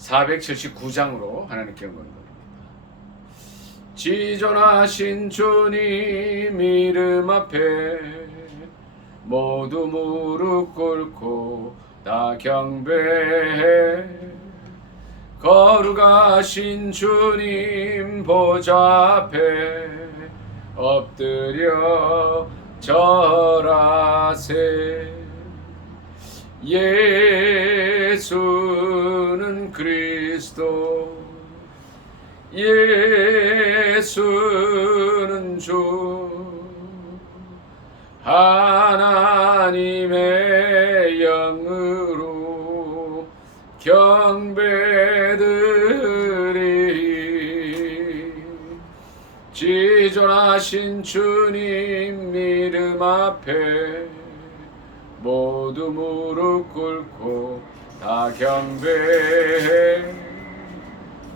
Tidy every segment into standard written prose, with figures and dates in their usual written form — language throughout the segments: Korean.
479장으로 하나님께 영광을 돌립니다. 지존하신 주님 이름 앞에 모두 무릎 꿇고 다 경배해. 거룩하신 주님 보좌 앞에 엎드려 절하세. 예수는 그리스도, 예수는 주, 하나님의 영으로 경배드리리. 지존하신 주님 이름 앞에 모두 무릎 꿇고 다 경배해.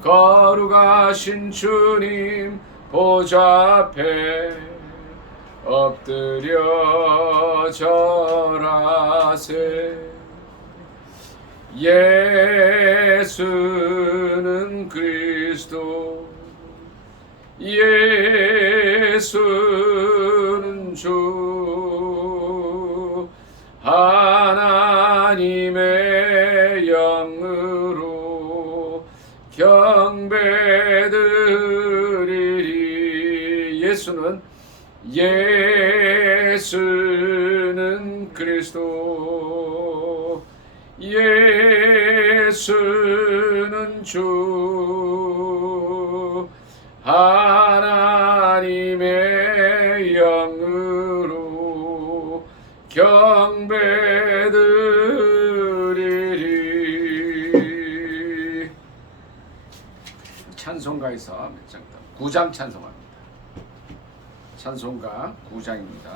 거룩하신 주님 보좌 앞에 엎드려 절하세. 예수는 그리스도, 예수는 주, 하나님의 영으로 경배드리리. 예수는 그리스도, 예수는 주, 하나님의 영으로 경배드리리. 찬송가에서 몇 장? 9장 찬송합니다. 찬송가 9장입니다.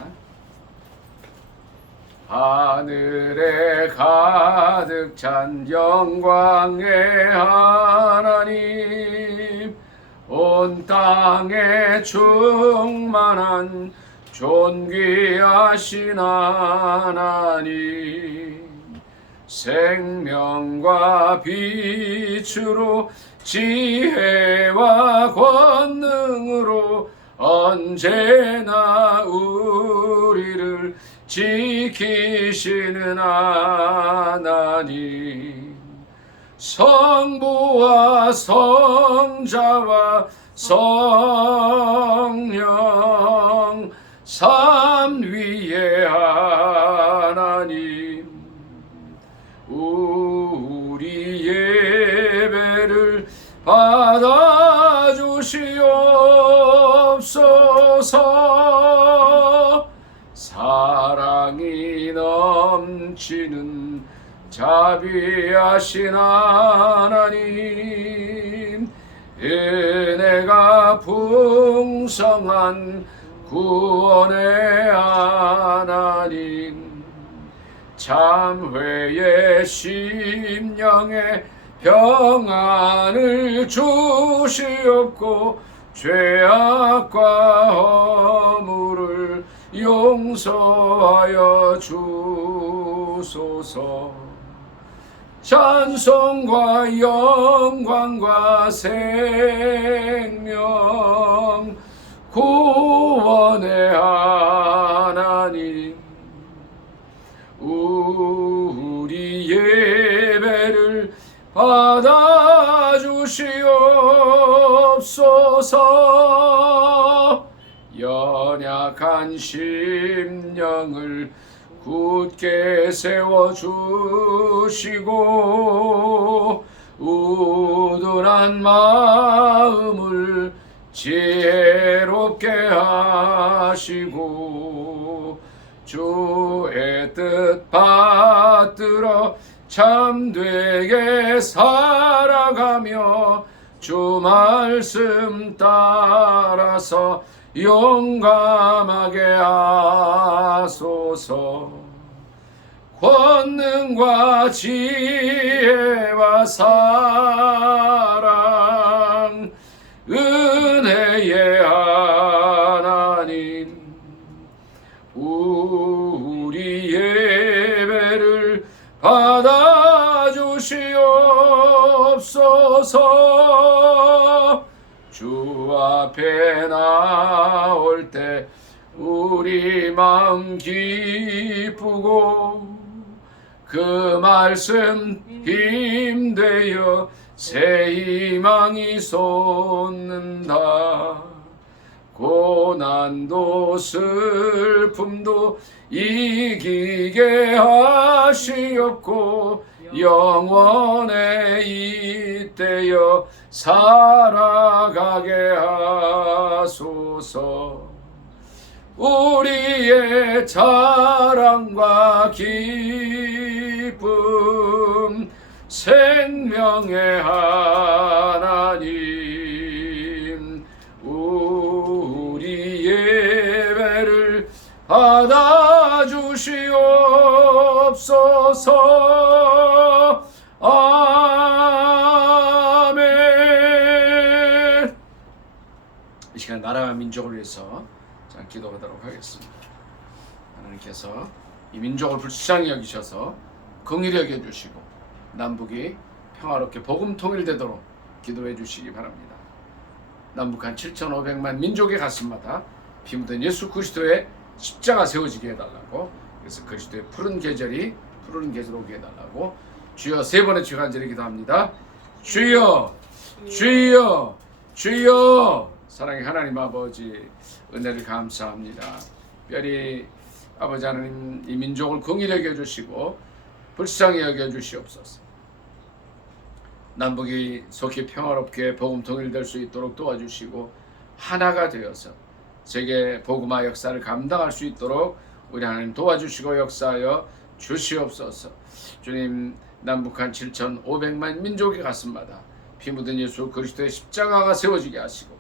하늘에 가득 찬 영광의 하나님, 온 땅에 충만한 존귀하신 하나님, 생명과 빛으로 지혜와 권능으로 언제나 우리를 지키시는 하나님, 성부와 성자와 성령 삼위의 하나님, 우리 예배를 받아주시옵소서. 사랑이 넘치는 자비하신 하나님, 은혜가 풍성한 구원의 하나님, 참회의 심령에 평안을 주시옵고 죄악과 허물을 용서하여 주소서. 찬송과 영광과 생명 구원의 하나님, 우리 예배를 받아주시옵소서. 연약한 심령을 굳게 세워주시고 우둔한 마음을 지혜롭게 하시고 주의 뜻 받들어 참되게 살아가며 주 말씀 따라서 용감하게 하소서. 권능과 지혜와 사랑 은혜의 하나님, 우리 예배를 받아주시옵소서. 주시옵소서. 주 앞에 나올 때 우리 마음 기쁘고 그 말씀 힘되어 새 희망이 솟는다. 고난도 슬픔도 이기게 하시옵고 영원에 잇대어 살아가게 하소서. 우리의 자랑과 기쁨 생명의 하나님, 우리 예배를 받아주시옵소서. 아멘. 이 시간 나라와 민족을 위해서 기도하도록 하겠습니다. 하나님께서 이 민족을 불쌍히 여기셔서 긍휼히 여겨주시고 남북이 평화롭게 복음 통일되도록 기도해 주시기 바랍니다. 남북한 7,500만 민족의 가슴마다 피 묻은 예수 그리스도의 십자가 세워지게 해달라고, 그래서 그리스도의 푸른 계절이 푸른 계절 오게 해달라고 주여 세 번의 주간절히 기도합니다. 주여 주여 주여. 사랑의 하나님 아버지, 은혜를 감사합니다. 특별히 아버지 하나님, 이 민족을 긍휼히 여겨주시고 불쌍히 여겨주시옵소서. 남북이 속히 평화롭게 복음 통일될 수 있도록 도와주시고 하나가 되어서 세계 복음화 역사를 감당할 수 있도록 우리 하나님 도와주시고 역사하여 주시옵소서. 주님, 남북한 7,500만 민족의 가슴마다 피 묻은 예수 그리스도의 십자가가 세워지게 하시고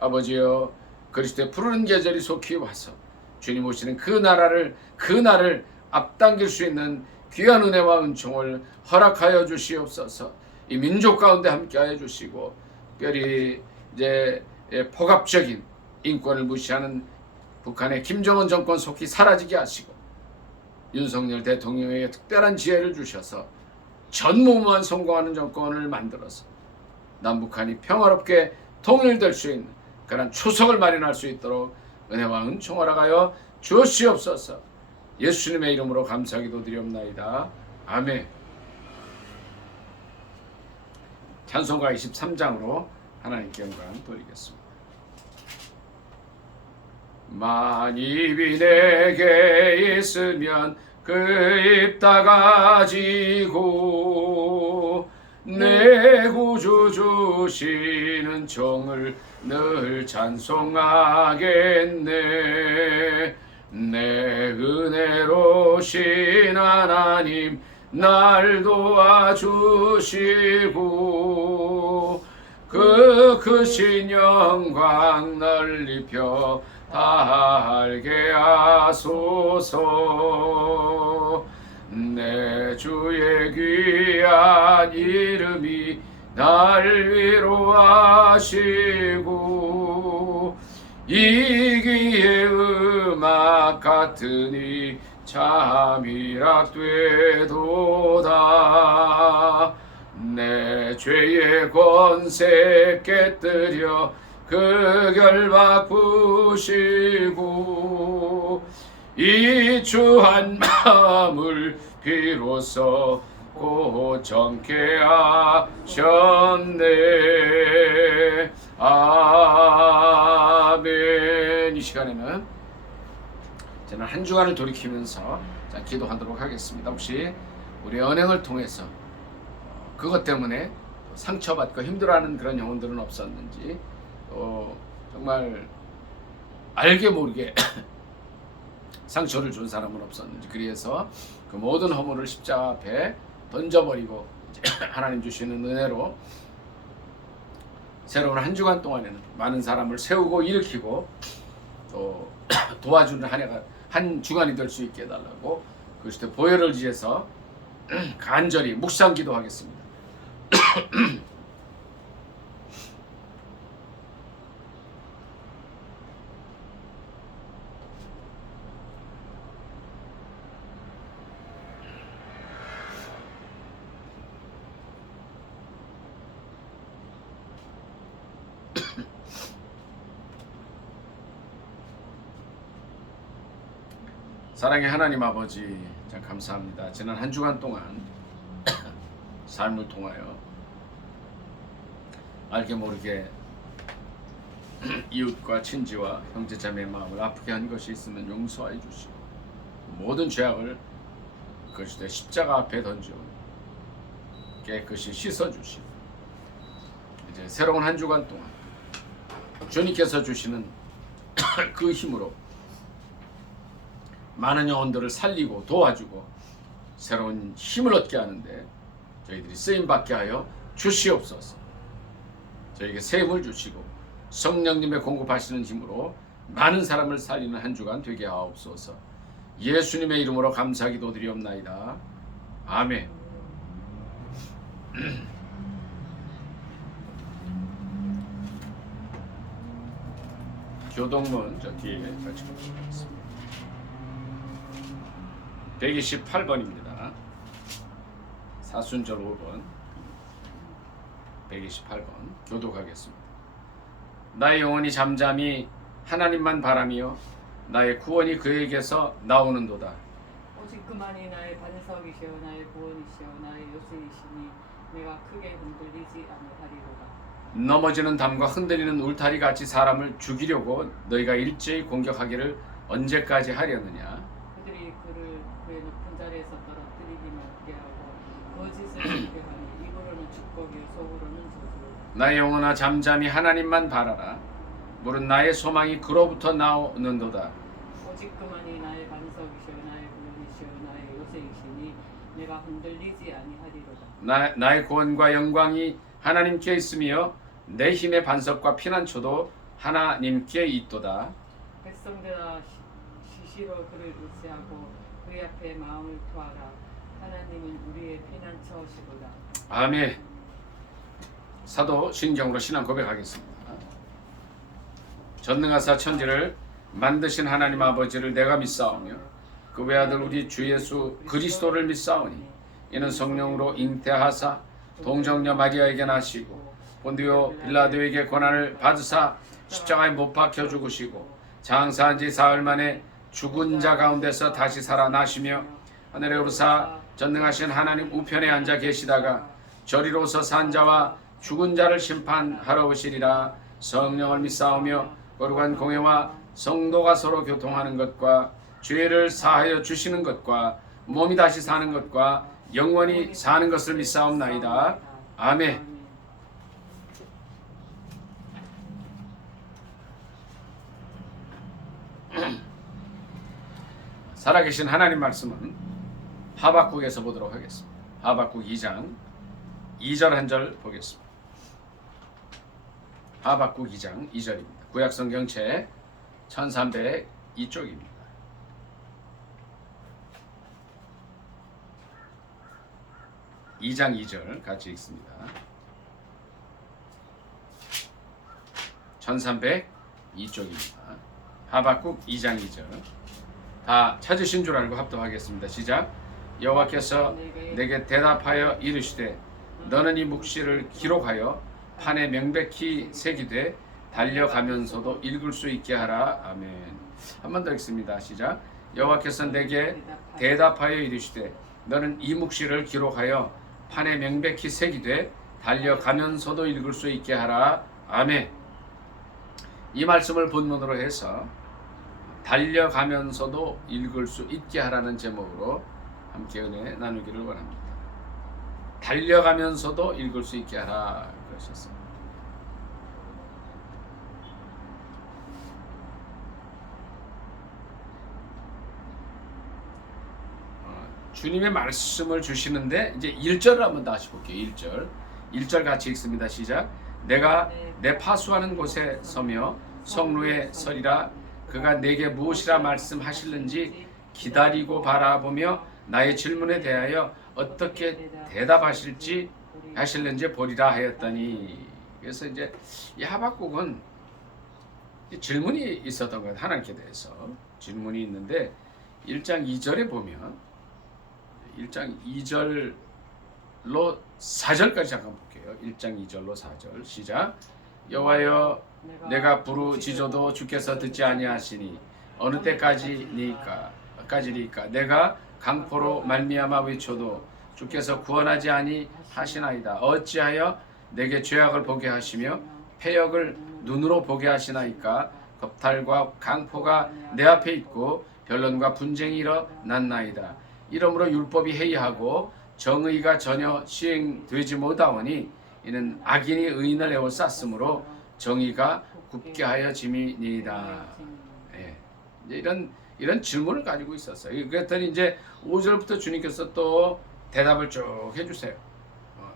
아버지여, 그리스도의 푸르른 계절이 속히 와서 주님 오시는 그 날을 앞당길 수 있는 귀한 은혜와 은총을 허락하여 주시옵소서. 이 민족 가운데 함께하여 주시고, 특별히 이제 폭압적인 인권을 무시하는 북한의 김정은 정권 속히 사라지게 하시고 윤석열 대통령에게 특별한 지혜를 주셔서 전무후무한 성공하는 정권을 만들어서 남북한이 평화롭게 통일될 수 있는 그런 추석을 마련할 수 있도록 은혜와 은총 허락하여 주시옵소서. 예수님의 이름으로 감사기도 드리옵나이다. 아멘. 찬송가 23장으로 하나님께 영광 돌리겠습니다. 만입이 내게 있으면 그 입 다 가지고 내 구주 주시는 종을 늘 찬송하겠네. 내 은혜로신 하나님 날 도와주시고 그 크신 영광 널리 펴 달게 하소서. 내 주의 귀한 이름이 날 위로하시고 이기의 음악 같으니 잠이락되도다. 내 죄의 권세 깨뜨려 그 결박 부시고 이 주한 마음을 비로소 고정케 하셨네. 아멘. 이 시간에는 저는 한 주간을 돌이키면서 기도하도록 하겠습니다. 혹시 우리 언행을 통해서 그것 때문에 상처받고 힘들어하는 그런 영혼들은 없었는지, 정말 알게 모르게 상처를 준 사람은 없었는지, 그래서 그 모든 허물을 십자가 앞에 던져버리고 하나님 주시는 은혜로 새로운 한 주간 동안에는 많은 사람을 세우고 일으키고 또 도와주는 한 주간이 될 수 있게 해달라고 그리스도의 보혈을 지해서 간절히 묵상 기도하겠습니다. 사랑의 하나님 아버지, 참 감사합니다. 지난 한 주간 동안 삶을 통하여 알게 모르게 이웃과 친지와 형제자매의 마음을 아프게 한 것이 있으면 용서해 주시고 모든 죄악을 그리스도의 십자가 앞에 던져 깨끗이 씻어 주시고 이제 새로운 한 주간 동안 주님께서 주시는 그 힘으로 많은 영혼들을 살리고 도와주고 새로운 힘을 얻게 하는데 저희들이 쓰임받게 하여 주시옵소서. 저에게 새 힘을 주시고 성령님의 공급하시는 힘으로 많은 사람을 살리는 한 주간 되게 하옵소서. 예수님의 이름으로 감사 기도드리옵나이다. 아멘. 교동문 저 뒤에 같이 보겠습니다. 128번입니다. 사순절 5번 128번 교독하겠습니다. 나의 영혼이 잠잠히 하나님만 바라며 나의 구원이 그에게서 나오는도다. 오직 그만이 나의 반석이시여 나의 구원이시여 나의 요새이시니 내가 크게 흔들리지 아니하리로다. 넘어지는 담과 흔들리는 울타리 같이 사람을 죽이려고 너희가 일제히 공격하기를 언제까지 하려느냐. 그들이 그를 그의 높은 자리에서 떨어뜨리기만 하게 하고 거짓을 하게 하니 입으로는 축복이요 속으로는 저주. 나의 영혼아 잠잠히 하나님만 바라라. 물은 나의 소망이 그로부터 나오는도다. 오직 그만이 나의 반석이시여 나의 구원이시여 나의 요새이시니 내가 흔들리지 아니하리로다. 나의 구원과 영광이 하나님께 있으며 내 힘의 반석과 피난처도 하나님께 있도다. 백성들아 시시로 그를 의지하고 그의 앞에 마음을 토하라. 하나님은 우리의 피난처시로다. 아멘. 사도 신경으로 신앙 고백하겠습니다. 전능하사 천지를 만드신 하나님 아버지를 내가 믿사오며 그 외아들 우리 주 예수 그리스도를 믿사오니 이는 성령으로 잉태하사 동정녀 마리아에게 나시고 본디오 빌라도에게 고난을 받으사 십자가에 못 박혀 죽으시고 장사한 지 사흘 만에 죽은 자 가운데서 다시 살아나시며 하늘에 오르사 전능하신 하나님 우편에 앉아 계시다가 저리로서 산 자와 죽은 자를 심판하러 오시리라. 성령을 믿사오며 거룩한 공회와 성도가 서로 교통하는 것과 죄를 사하여 주시는 것과 몸이 다시 사는 것과 영원히 사는 것을 믿사옵나이다. 아멘. 살아계신 하나님 말씀은 하박국에서 보도록 하겠습니다. 하박국 2장 2절 한 절 보겠습니다. 하박국 2장 2절입니다. 구약성경책 1302쪽입니다. (2장 2절) 같이 읽습니다. 1302쪽입니다. 하박국 2장 2절 다 찾으신 줄 알고 합독하겠습니다. 시작. 여호와께서 내게 대답하여 이르시되 너는 이 묵시를 기록하여 판에 명백히 새기되 달려가면서도 읽을 수 있게 하라. 아멘. 한 번 더 읽습니다. 시작. 여호와께서 내게 대답하여 이르시되 너는 이 묵시를 기록하여 판에 명백히 새기되 달려가면서도 읽을 수 있게 하라. 아멘. 이 말씀을 본문으로 해서 달려가면서도 읽을 수 있게 하라는 제목으로 함께 은혜 나누기를 원합니다. 달려가면서도 읽을 수 있게 하라 그러셨습니다. 주님의 말씀을 주시는데 이제 1절을 한번 다시 볼게요. 1절 같이 읽습니다. 시작. 내가 내 파수하는 곳에 서며 성루에 서리라. 그가 내게 무엇이라 말씀하실는지 기다리고 바라보며 나의 질문에 대하여 어떻게 대답하실지 하실는지 보리라 하였더니. 그래서 이제 이 하박국은 질문이 있었던 것, 하나님께 대해서 질문이 있는데 1장 2절에 보면 1장 2절로 4절까지 잠깐 볼게요. 1장 2절로 4절 시작. 여호와여 내가 부르짖어도 주께서 듣지 아니하시니 어느 때까지니까 가지리까. 내가 강포로 말미암아 외쳐도 주께서 구원하지 아니하시나이다. 어찌하여 내게 죄악을 보게 하시며 패역을 눈으로 보게 하시나이까. 겁탈과 강포가 내 앞에 있고 변론과 분쟁이 일어났나이다. 이러므로 율법이 해이하고 정의가 전혀 시행되지 못하오니 이는 악인이 의인을 에워쌌으므로 정의가 굽게 하여 짐이니이다. 예. 이런 질문을 가지고 있었어요. 그랬더니 이제 5절부터 주님께서 또 대답을 쭉 해주세요.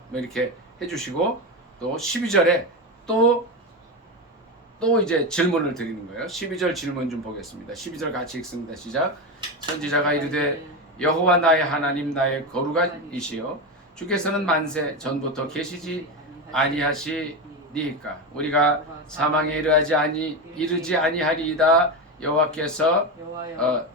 뭐 이렇게 해주시고 또 12절에 또 이제 질문을 드리는 거예요. 12절 질문 좀 보겠습니다. 12절 같이 읽습니다. 시작. 선지자가 이르되 여호와 나의 하나님 나의 거룩하시여 주께서는 만세 전부터 계시지 아니하시니까 우리가 사망에 이르지 아니하리이다.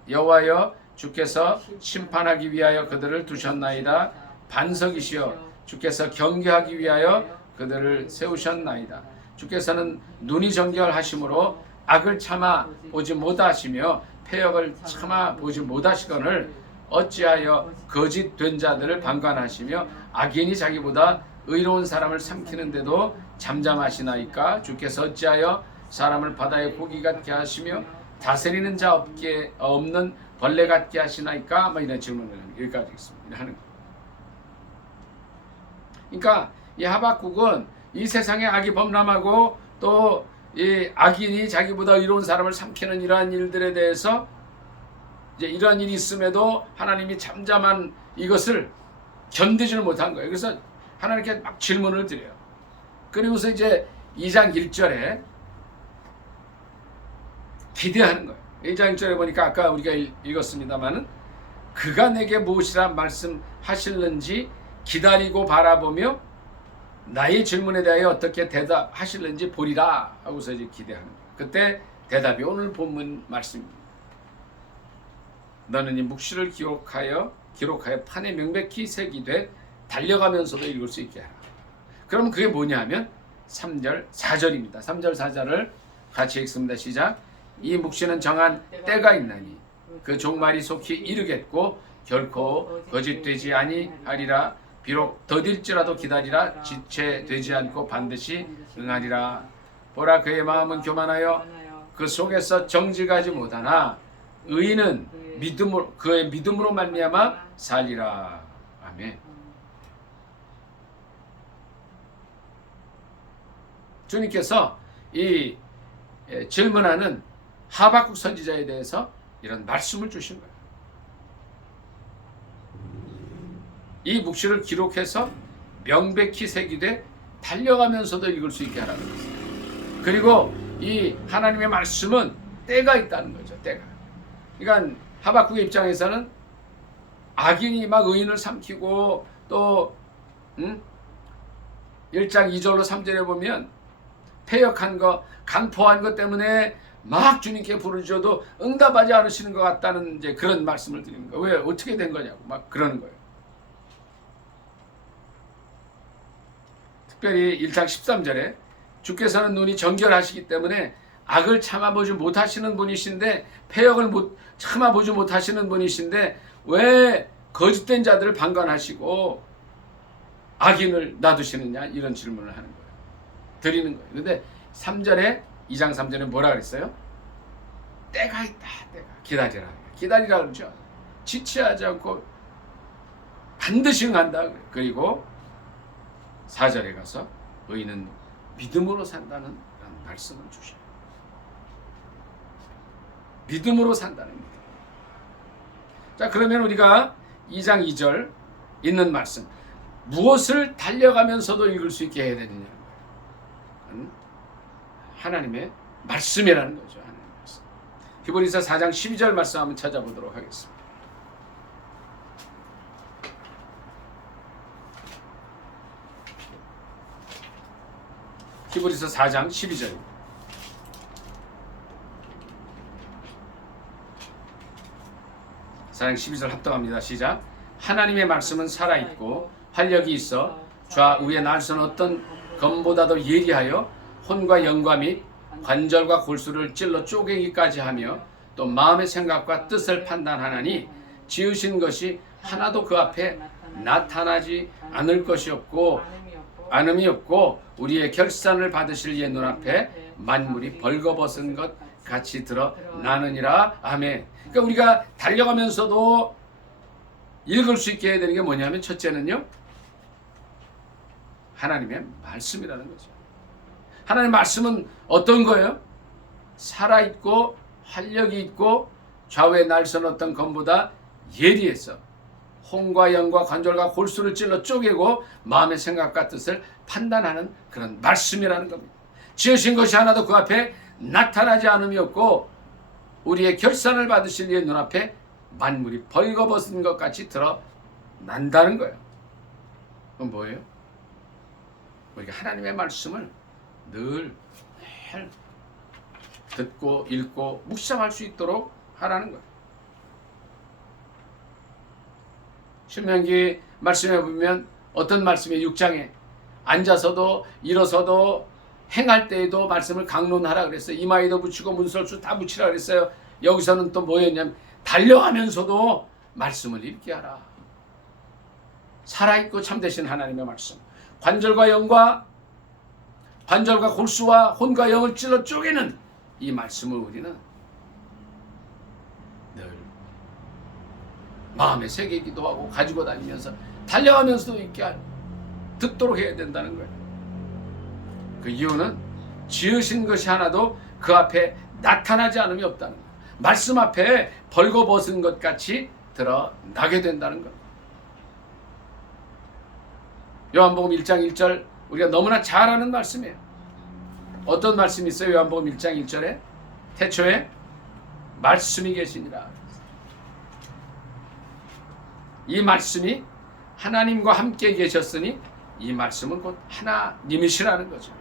여호와여 주께서 심판하기 위하여 그들을 두셨나이다. 반석이시여 주께서 경계하기 위하여 그들을 세우셨나이다. 주께서는 눈이 정결하심으로 악을 참아 보지 못하시며 패역을 참아 보지 못하시거늘 어찌하여 거짓된 자들을 방관하시며 악인이 자기보다 의로운 사람을 삼키는데도 잠잠하시나이까. 주께서 어찌하여 사람을 바다의 고기 같게 하시며 다스리는 자 없는 벌레 같게 하시나이까. 뭐 이런 질문을 여기까지 있습니다. 하는 거예요. 그러니까 이 하박국은 이 세상에 악이 범람하고 또 이 악인이 자기보다 의로운 사람을 삼키는 이러한 일들에 대해서 이제 이러한 일이 있음에도 하나님이 잠잠한 이것을 견디지를 못한 거예요. 그래서 하나님께 막 질문을 드려요. 그리고서 이제 2장 1절에 기대하는 거예요. 1장 1절에 보니까 아까 우리가 읽었습니다마는 그가 내게 무엇이라 말씀하실는지 기다리고 바라보며 나의 질문에 대하여 어떻게 대답하실는지 보리라 하고서 이제 기대하는 거예요. 그때 대답이 오늘 본문 말씀입니다. 너는 이 묵시를 기록하여 판에 명백히 새기되 달려가면서도 읽을 수 있게 하라. 그럼 그게 뭐냐면 3절 4절입니다. 3절 4절을 같이 읽습니다. 시작. 이 묵시는 정한 때가 있나니 그 종말이 속히 이르겠고 결코 거짓되지 아니하리라. 비록 더딜지라도 기다리라. 지체되지 않고 반드시 응하리라. 보라 그의 마음은 교만하여 그 속에서 정직하지 못하나 의인은 그의 믿음으로 말미암아 살리라. 아멘. 주님께서 이 질문하는 하박국 선지자에 대해서 이런 말씀을 주신 거예요. 이 묵시를 기록해서 명백히 새기되 달려가면서도 읽을 수 있게 하라는 것이에요. 그리고 이 하나님의 말씀은 때가 있다는 거죠. 때가. 그러니까 하박국의 입장에서는 악인이 막 의인을 삼키고 또 1장 2절로 3절에 보면 패역한 것, 강포한 것 때문에 막 주님께 부르짖어도 응답하지 않으시는 것 같다는 이제 그런 말씀을 드리는 거예요. 왜 어떻게 된 거냐고 막 그러는 거예요. 특별히 1장 13절에 주께서는 눈이 정결하시기 때문에 악을 참아보지 못하시는 분이신데 패역을 참아보지 못하시는 분이신데 왜 거짓된 자들을 방관하시고 악인을 놔두시느냐 이런 질문을 하는 거예요. 드리는 거예요. 그런데 3절에 2장 3절에 뭐라 그랬어요? 때가 있다. 때가 기다리라 그러죠. 지체하지 않고 반드시 응한다. 그리고 4절에 가서 의인은 믿음으로 산다는 말씀을 주셔요. 믿음으로 산다는 믿음. 자, 그러면 우리가 2장 2절 있는 말씀 무엇을 달려가면서도 읽을 수 있게 해야 되느냐는 거예요. 하나님의 말씀이라는 거죠. 하나님의 말씀. 히브리서 4장 12절 말씀 한번 찾아보도록 하겠습니다. 히브리서 4장 12절입니다. 4장 12절 합독합니다. 시작. 하나님의 말씀은 살아있고 활력이 있어 좌우에 날선 어떤 검보다도 예리하여 혼과 영과 및 관절과 골수를 찔러 쪼개기까지 하며 또 마음의 생각과 뜻을 판단하나니 지으신 것이 하나도 그 앞에 나타나지 않을 것이 없고 안음이 없고 우리의 결산을 받으실 예 눈앞에 만물이 벌거벗은 것 같이 드러나느니라. 아멘. 그러니까 우리가 달려가면서도 읽을 수 있게 해야 되는 게 뭐냐면, 첫째는요, 하나님의 말씀이라는 거죠. 하나님의 말씀은 어떤 거예요? 살아있고 활력이 있고 좌우에 날선 어떤 검보다 예리해서 혼과 영과 관절과 골수를 찔러 쪼개고 마음의 생각과 뜻을 판단하는 그런 말씀이라는 겁니다. 지으신 것이 하나도 그 앞에 나타나지 않음이 없고 우리의 결산을 받으실 이의 눈앞에 만물이 벌거벗은 것 같이 드러난다는 거예요. 그건 뭐예요? 우리가 하나님의 말씀을 늘 듣고 읽고 묵상할 수 있도록 하라는 거예요. 신명기 말씀에 보면 어떤 말씀이 6장에 앉아서도 일어서도 행할 때에도 말씀을 강론하라 그랬어요. 이마에도 붙이고 문설수 다 붙이라 그랬어요. 여기서는 또 뭐였냐면 달려가면서도 말씀을 읽게 하라. 살아있고 참되신 하나님의 말씀, 관절과 골수와 혼과 영을 찔러 쪼개는 이 말씀을 우리는 늘 마음에 새기기도 하고 가지고 다니면서 달려가면서도 있게 듣도록 해야 된다는 거예요. 그 이유는 지으신 것이 하나도 그 앞에 나타나지 않음이 없다는 거예요. 말씀 앞에 벌거벗은 것 같이 드러나게 된다는 거예요. 요한복음 1장 1절 우리가 너무나 잘 아는 말씀이에요. 어떤 말씀이 있어요? 요한복음 1장 1절에 태초에 말씀이 계시니라. 이 말씀이 하나님과 함께 계셨으니 이 말씀은 곧 하나님이시라는 거죠.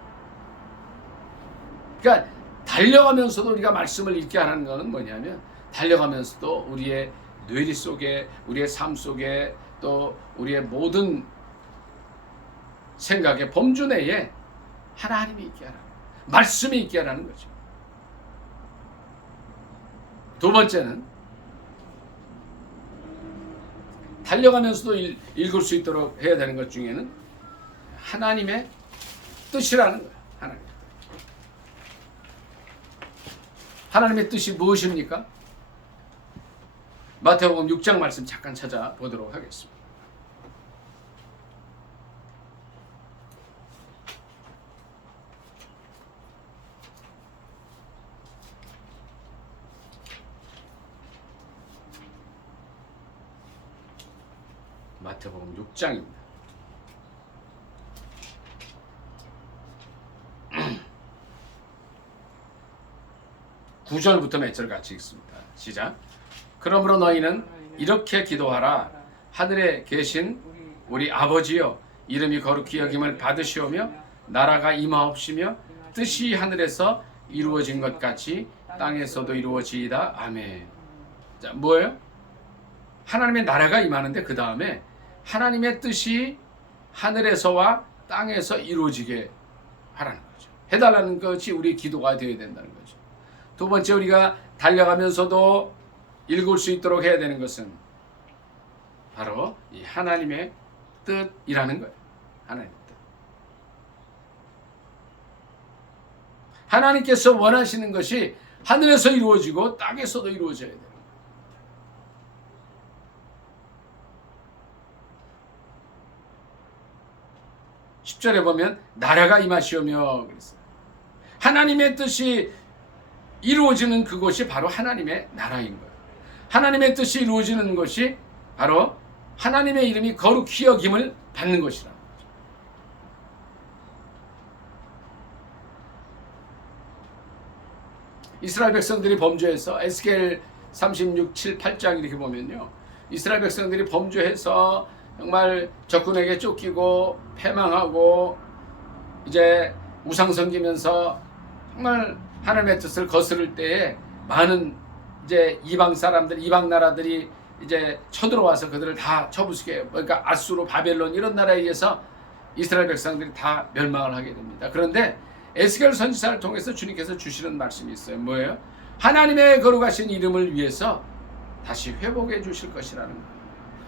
그러니까 달려가면서도 우리가 말씀을 읽게 하는 것은 뭐냐면, 달려가면서도 우리의 뇌리 속에, 우리의 삶 속에, 또 우리의 모든 생각의 범주 내에 하나님이 있게 하라, 말씀이 있게 하라는 거죠. 두 번째는 달려가면서도 읽을 수 있도록 해야 되는 것 중에는 하나님의 뜻이라는 거예요. 하나님의 뜻이 무엇입니까? 마태복음 6장 말씀 잠깐 찾아보도록 하겠습니다. 마태복음 6장입니다. 9절부터 몇 절 같이 읽습니다. 시작. 그러므로 너희는 이렇게 기도하라. 하늘에 계신 우리 아버지여, 이름이 거룩히 여김을 받으시오며 나라가 임하옵시며 뜻이 하늘에서 이루어진 것 같이 땅에서도 이루어지이다. 아멘. 자, 뭐예요? 하나님의 나라가 임하는데 그 다음에 하나님의 뜻이 하늘에서와 땅에서 이루어지게 하라는 거죠. 해달라는 것이 우리 기도가 되어야 된다는 거죠. 두 번째, 우리가 달려가면서도 읽을 수 있도록 해야 되는 것은 바로 이 하나님의 뜻이라는 거예요. 하나님의 뜻. 하나님께서 원하시는 것이 하늘에서 이루어지고 땅에서도 이루어져야 돼요. 10절에 보면 나라가 임하시오며 그랬어요. 하나님의 뜻이 이루어지는 그곳이 바로 하나님의 나라인 거예요. 하나님의 뜻이 이루어지는 것이 바로 하나님의 이름이 거룩히 여김을 받는 것이라는 거죠. 이스라엘 백성들이 범죄해서 에스겔 36, 7, 8장 이렇게 보면요, 이스라엘 백성들이 범죄해서 정말 적군에게 쫓기고 패망하고 이제 우상 섬기면서 정말 하나님의 뜻을 거스를 때에 많은 이제 이방 사람들, 이방 나라들이 이제 쳐들어와서 그들을 다 쳐부수게, 그러니까 아수르, 바벨론 이런 나라에 의해서 이스라엘 백성들이 다 멸망을 하게 됩니다. 그런데 에스겔 선지자를 통해서 주님께서 주시는 말씀이 있어요. 뭐예요? 하나님의 거룩하신 이름을 위해서 다시 회복해 주실 것이라는 거예요.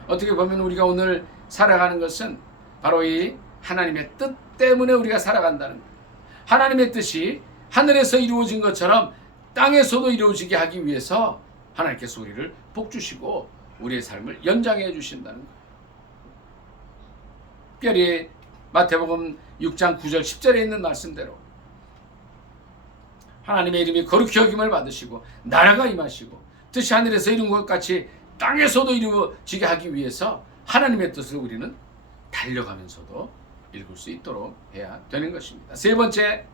어떻게 보면 우리가 오늘 살아가는 것은 바로 이 하나님의 뜻 때문에 우리가 살아간다는 거예요. 하나님의 뜻이 하늘에서 이루어진 것처럼 땅에서도 이루어지게 하기 위해서 하나님께서 우리를 복주시고 우리의 삶을 연장해 주신다는 거예요. 특별히 마태복음 6장 9절 10절에 있는 말씀대로 하나님의 이름이 거룩히 여김을 받으시고 나라가 임하시고 뜻이 하늘에서 이룬 것 같이 땅에서도 이루어지게 하기 위해서 하나님의 뜻을 우리는 달려가면서도 읽을 수 있도록 해야 되는 것입니다. 세 번째,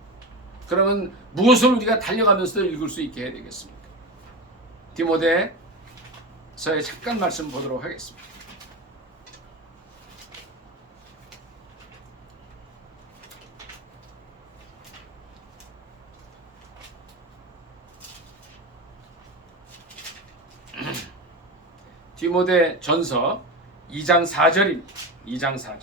그러면 무엇을 우리가 달려가면서도 읽을 수 있게 해야 되겠습니까? 디모데서의 잠깐 말씀 보도록 하겠습니다. 디모데 전서 2장 4절입니다. 2장 4절.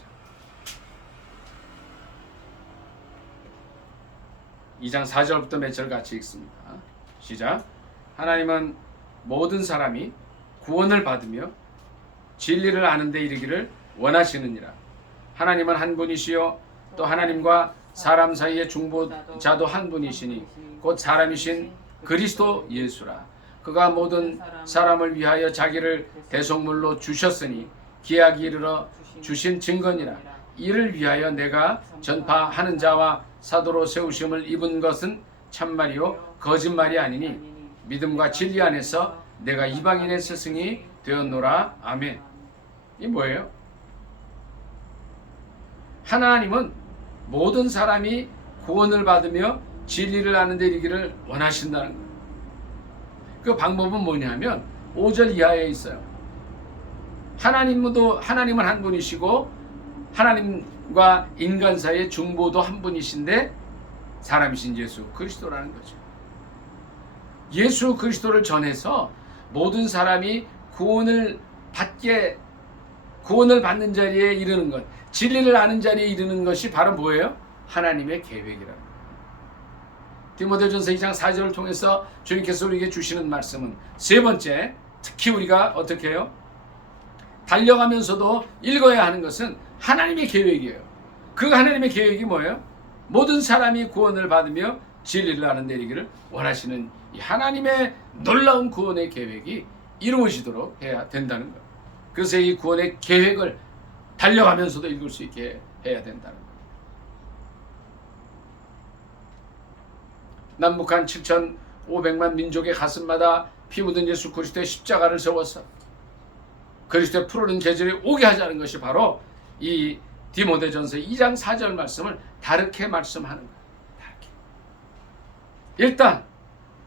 2장 4절부터 몇 절 같이 읽습니다. 시작. 하나님은 모든 사람이 구원을 받으며 진리를 아는 데 이르기를 원하시느니라. 하나님은 한 분이시요 또 하나님과 사람 사이의 중보자도 한 분이시니 곧 사람이신 그리스도 예수라. 그가 모든 사람을 위하여 자기를 대속물로 주셨으니 기약이 이르러 주신 증거니라. 이를 위하여 내가 전파하는 자와 사도로 세우심을 입은 것은 참말이요 거짓말이 아니니 믿음과 진리 안에서 내가 이방인의 스승이 되었노라. 아멘. 이 뭐예요? 하나님은 모든 사람이 구원을 받으며 진리를 아는 데 이르기를 원하신다는 거예요. 그 방법은 뭐냐면 5절 이하에 있어요. 하나님은 한 분이시고 하나님과 인간 사이의 중보도 한 분이신데 사람이신 예수 그리스도라는 거죠. 예수 그리스도를 전해서 모든 사람이 구원을 받는 자리에 이르는 것, 진리를 아는 자리에 이르는 것이 바로 뭐예요? 하나님의 계획이라는 거예요. 디모데전서 2장 4절을 통해서 주님께서 우리에게 주시는 말씀은 세 번째, 특히 우리가 어떻게 해요? 달려가면서도 읽어야 하는 것은 하나님의 계획이에요. 그 하나님의 계획이 뭐예요? 모든 사람이 구원을 받으며 진리를 아는 데 이르기를 원하시는 이 하나님의 놀라운 구원의 계획이 이루어지도록 해야 된다는 거예요. 그래서 이 구원의 계획을 달려가면서도 읽을 수 있게 해야 된다는 거예요. 남북한 7,500만 민족의 가슴마다 피 묻은 예수 그리스도의 십자가를 세워서 그리스도의 푸르른 계절이 오게 하자는 것이 바로 이 디모데전서 2장 4절 말씀을 다르게 말씀하는 거예요. 다르게. 일단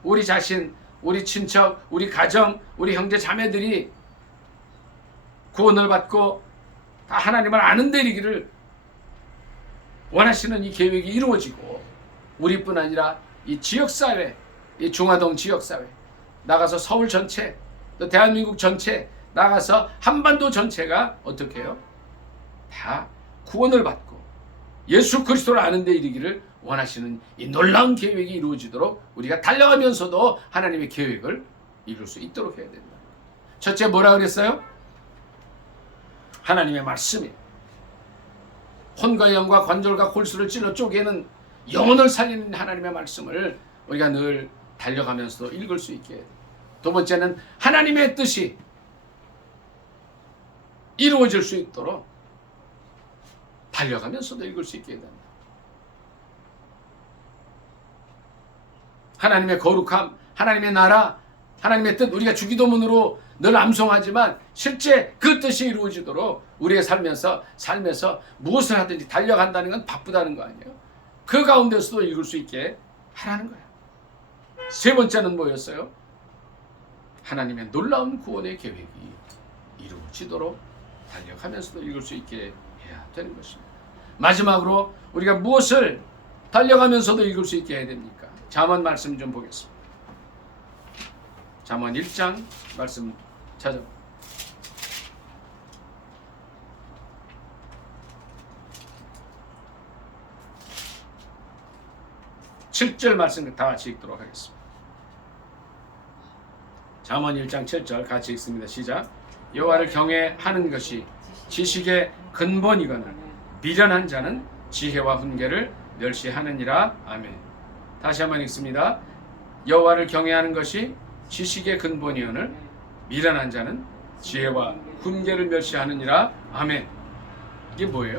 우리 자신, 우리 친척, 우리 가정, 우리 형제 자매들이 구원을 받고 다 하나님을 아는 데 이르기를 원하시는 이 계획이 이루어지고 우리뿐 아니라 이 지역사회, 이 중화동 지역사회 나가서 서울 전체, 또 대한민국 전체 나가서 한반도 전체가 어떻게 해요? 다 구원을 받고 예수 그리스도를 아는 데 이르기를 원하시는 이 놀라운 계획이 이루어지도록 우리가 달려가면서도 하나님의 계획을 이룰 수 있도록 해야 된다. 첫째 뭐라 그랬어요? 하나님의 말씀이 혼과 영과 관절과 골수를 찔러 쪼개는 영혼을 살리는 하나님의 말씀을 우리가 늘 달려가면서도 읽을 수 있게 해야 돼요. 두 번째는 하나님의 뜻이 이루어질 수 있도록 달려가면서도 읽을 수 있게 해야 된다. 하나님의 거룩함, 하나님의 나라, 하나님의 뜻, 우리가 주기도문으로 늘 암송하지만 실제 그 뜻이 이루어지도록 우리의 삶에서 무엇을 하든지 달려간다는 건 바쁘다는 거 아니에요? 그 가운데서도 읽을 수 있게 하라는 거예요. 세 번째는 뭐였어요? 하나님의 놀라운 구원의 계획이 이루어지도록 달려가면서도 읽을 수 있게 해야 되는 것입니다. 마지막으로 우리가 무엇을 달려가면서도 읽을 수 있게 해야 됩니까? 잠언 말씀 좀 보겠습니다. 잠언 1장 말씀 찾아. 7절 말씀 다 같이 읽도록 하겠습니다. 잠언 1장 7절 같이 읽습니다. 시작. 여호와를 경외하는 것이 지식의 근본이거늘 미련한 자는 지혜와 훈계를 멸시하느니라. 아멘. 다시 한번 읽습니다. 여호와를 경외하는 것이 지식의 근본이거늘 미련한 자는 지혜와 훈계를 멸시하느니라. 아멘. 이게 뭐예요?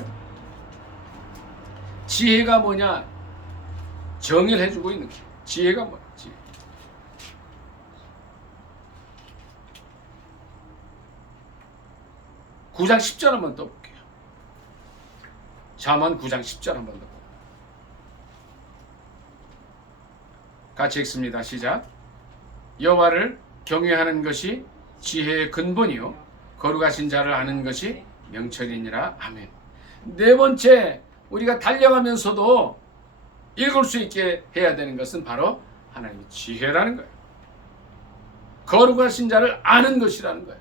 지혜가 뭐냐? 정의를 해주고 있는 거예요. 지혜가 뭐야? 지혜. (9장 10절) 한번 떠볼게요. 잠언 9장 10절 한번 더. 같이 읽습니다. 시작. 여호와를 경외하는 것이 지혜의 근본이요 거룩하신 자를 아는 것이 명철이니라. 아멘. 네 번째, 우리가 달려가면서도 읽을 수 있게 해야 되는 것은 바로 하나님의 지혜라는 거예요. 거룩하신 자를 아는 것이라는 거예요.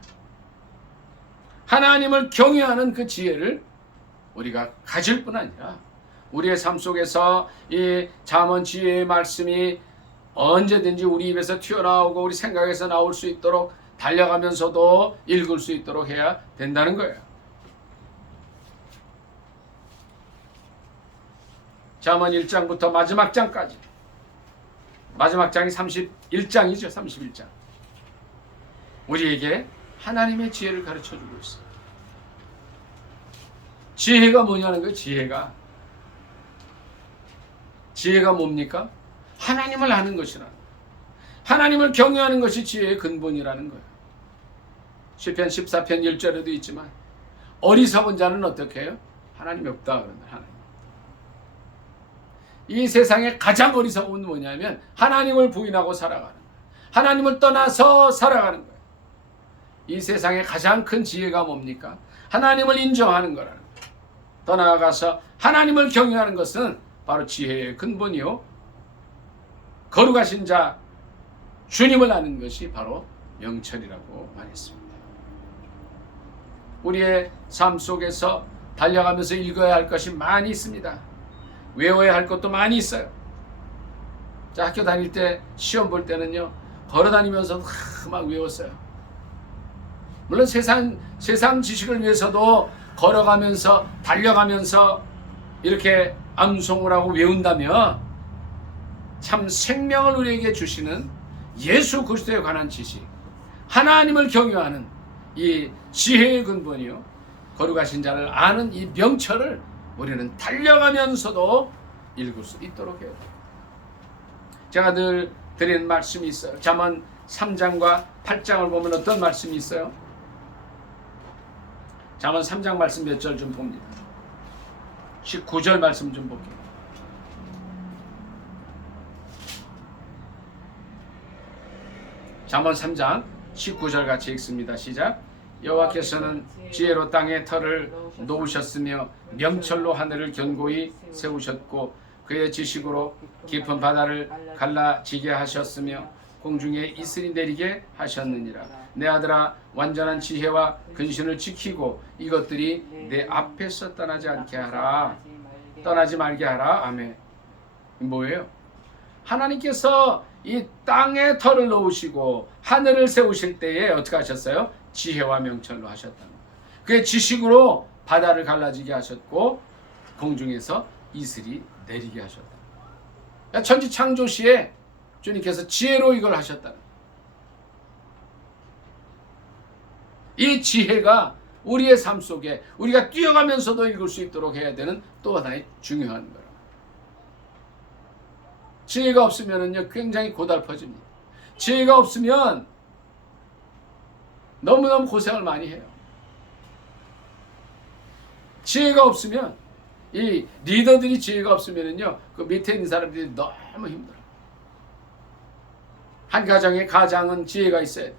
하나님을 경외하는 그 지혜를 우리가 가질 뿐 아니라 우리의 삶 속에서 이 잠언 지혜의 말씀이 언제든지 우리 입에서 튀어나오고 우리 생각에서 나올 수 있도록 달려가면서도 읽을 수 있도록 해야 된다는 거예요. 잠언 1장부터 마지막 장까지, 마지막 장이 31장이죠. 31장. 우리에게 하나님의 지혜를 가르쳐주고 있어요. 지혜가 뭐냐는 거예요. 지혜가 뭡니까? 하나님을 아는 것이라는 거예요. 하나님을 경외하는 것이 지혜의 근본이라는 거예요. 시편 14편 1절에도 있지만 어리석은 자는 어떻게 해요? 하나님이 없다 그런다. 하나님. 이 세상에 가장 어리석은 건 뭐냐면 하나님을 부인하고 살아가는 거예요. 하나님을 떠나서 살아가는 거예요. 이 세상에 가장 큰 지혜가 뭡니까? 하나님을 인정하는 거라는 거예요. 더 나아가서 하나님을 경외하는 것은 바로 지혜의 근본이요 거룩하신 자 주님을 아는 것이 바로 명철이라고 말했습니다. 우리의 삶 속에서 달려가면서 읽어야 할 것이 많이 있습니다. 외워야 할 것도 많이 있어요. 자, 학교 다닐 때 시험 볼 때는요 걸어 다니면서 막 외웠어요. 물론 세상 지식을 위해서도 걸어가면서 달려가면서 이렇게 암송을 하고 외운다면 참 생명을 우리에게 주시는 예수 그리스도에 관한 지식, 하나님을 경외하는 이 지혜의 근본이요 거룩하신 자를 아는 이 명철을 우리는 달려가면서도 읽을 수 있도록 해야 돼요. 제가 늘 드리는 말씀이 있어요. 잠언 3장과 8장을 보면 어떤 말씀이 있어요? 잠언 3장 말씀 몇 절 좀 봅니다. 19절 말씀 좀 볼게요. 잠언 3장 19절 같이 읽습니다. 시작. 여호와께서는 지혜로 땅에 터를 놓으셨으며 명철로 하늘을 견고히 세우셨고 그의 지식으로 깊은 바다를 갈라지게 하셨으며 공중에 이슬이 내리게 하셨느니라. 내 아들아, 완전한 지혜와 근신을 지키고 이것들이 내 앞에서 떠나지 않게 하라. 떠나지 말게 하라. 아멘. 뭐예요? 하나님께서 이 땅에 터를 놓으시고 하늘을 세우실 때에 어떻게 하셨어요? 지혜와 명철로 하셨다는 거예요. 그의 지식으로 바다를 갈라지게 하셨고 공중에서 이슬이 내리게 하셨다. 그러니까 천지 창조 시에 주님께서 지혜로 이걸 하셨다는 거예요. 이 지혜가 우리의 삶 속에 우리가 뛰어가면서도 읽을 수 있도록 해야 되는 또 하나의 중요한 거예요. 지혜가 없으면은요 굉장히 고달퍼집니다. 지혜가 없으면 너무너무 고생을 많이 해요. 지혜가 없으면 이 리더들이 지혜가 없으면은요 그 밑에 있는 사람들이 너무 힘들어. 한 가정의 가장은 지혜가 있어야 돼.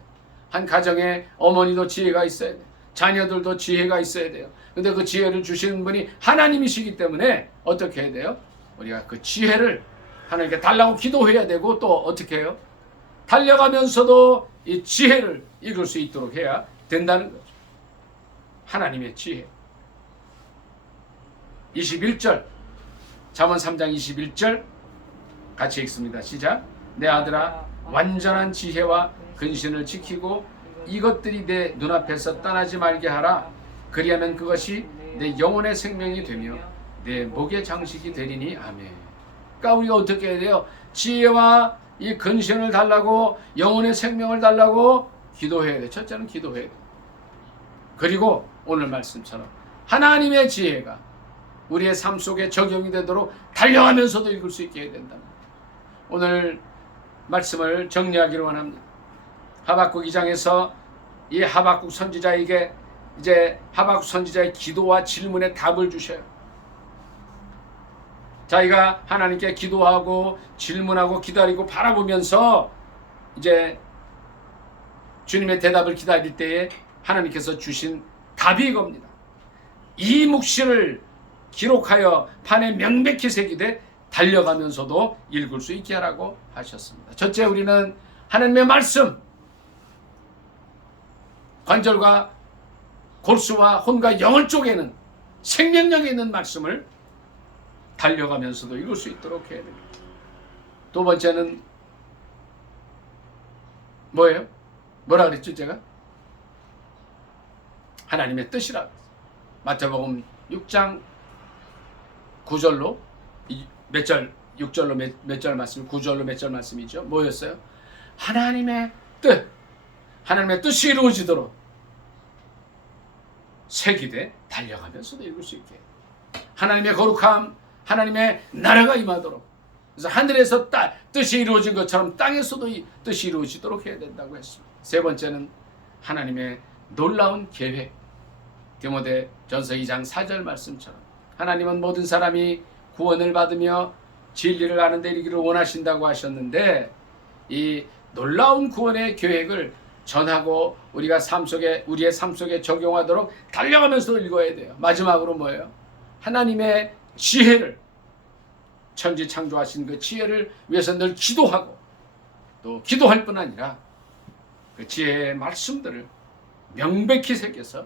한 가정의 어머니도 지혜가 있어야 돼. 자녀들도 지혜가 있어야 돼요. 근데 그 지혜를 주시는 분이 하나님이시기 때문에 어떻게 해야 돼요? 우리가 그 지혜를 하나님께 달라고 기도해야 되고 또 어떻게 해요? 달려가면서도 이 지혜를 읽을 수 있도록 해야 된다는 거죠. 하나님의 지혜. 21절 잠언 3장 21절 같이 읽습니다. 시작. 내 아들아 완전한 지혜와 근신을 지키고 이것들이 내 눈앞에서 떠나지 말게 하라. 그리하면 그것이 내 영혼의 생명이 되며 내 목의 장식이 되리니. 아멘. 그러니까 우리가 어떻게 해야 돼요? 지혜와 이 근신을 달라고, 영혼의 생명을 달라고 기도해야 돼. 첫째는 기도해야 돼. 그리고 오늘 말씀처럼 하나님의 지혜가 우리의 삶 속에 적용이 되도록 달려가면서도 읽을 수 있게 해야 된다. 오늘 말씀을 정리하기를 원합니다. 하박국 2장에서 이 하박국 선지자에게 이제 하박국 선지자의 기도와 질문에 답을 주셔요. 자기가 하나님께 기도하고 질문하고 기다리고 바라보면서 이제 주님의 대답을 기다릴 때에 하나님께서 주신 답이 이겁니다. 이 묵시를 기록하여 판에 명백히 새기되 달려가면서도 읽을 수 있게 하라고 하셨습니다. 첫째, 우리는 하나님의 말씀, 관절과 골수와 혼과 영을 쪼개는 생명력이 있는 말씀을 달려가면서도 읽을 수 있도록 해야 됩니다. 두 번째는 뭐예요? 뭐라 그랬죠 제가? 하나님의 뜻이라. 마태복음 6장 9절로 몇 절, 6절로 몇 절 말씀, 9절로 몇 절 말씀이죠. 뭐였어요? 하나님의 뜻, 하나님의 뜻이 이루어지도록 새기되 달려가면서도 읽을 수 있게, 하나님의 거룩함, 하나님의 나라가 임하도록, 그래서 하늘에서 뜻이 이루어진 것처럼 땅에서도 이 뜻이 이루어지도록 해야 된다고 했습니다. 세 번째는 하나님의 놀라운 계획, 디모데 전서 2장 4절 말씀처럼 하나님은 모든 사람이 구원을 받으며 진리를 아는 데 이르기를 원하신다고 하셨는데, 이 놀라운 구원의 계획을 전하고 우리가 우리의 삶 속에 적용하도록 달려가면서 읽어야 돼요. 마지막으로 뭐예요? 하나님의 지혜를, 천지 창조하신 그 지혜를 위해서 늘 기도하고, 또 기도할 뿐 아니라 그 지혜의 말씀들을 명백히 새겨서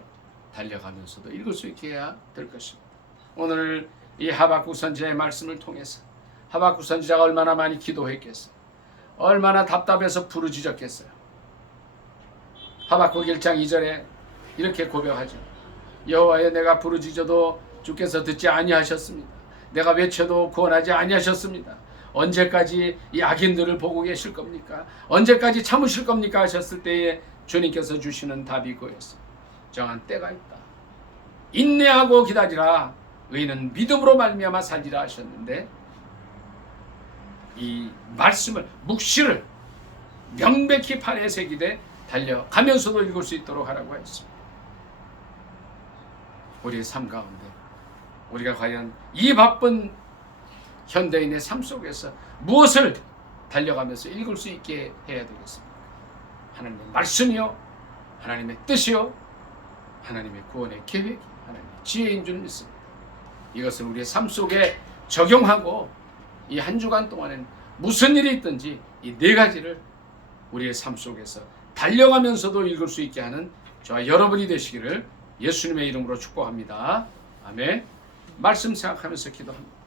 달려가면서도 읽을 수 있게 해야 될 것입니다. 오늘 이 하박국 선지자의 말씀을 통해서 하박국 선지자가 얼마나 많이 기도했겠어요. 얼마나 답답해서 부르짖었겠어요. 하박국 1장 2절에 이렇게 고백하죠. 여호와여, 내가 부르짖어도 주께서 듣지 아니하셨습니다. 내가 외쳐도 구원하지 아니하셨습니다. 언제까지 이 악인들을 보고 계실 겁니까? 언제까지 참으실 겁니까? 하셨을 때에 주님께서 주시는 답이 그거였어요. 정한 때가 있다. 인내하고 기다리라. 의인은 믿음으로 말미암아 살리라 하셨는데, 이 말씀을, 묵시를 명백히 판에 새기되 달려가면서도 읽을 수 있도록 하라고 했습니다. 우리의 삶 가운데 우리가 과연 이 바쁜 현대인의 삶 속에서 무엇을 달려가면서 읽을 수 있게 해야 되겠습니까? 하나님의 말씀이요, 하나님의 뜻이요, 하나님의 구원의 계획이 하나님의 지혜인 줄 믿습니다. 이것을 우리의 삶 속에 적용하고 이 한 주간 동안엔 무슨 일이 있든지 이 네 가지를 우리의 삶 속에서 달려가면서도 읽을 수 있게 하는 저와 여러분이 되시기를 예수님의 이름으로 축복합니다. 아멘. 말씀 생각하면서 기도합니다.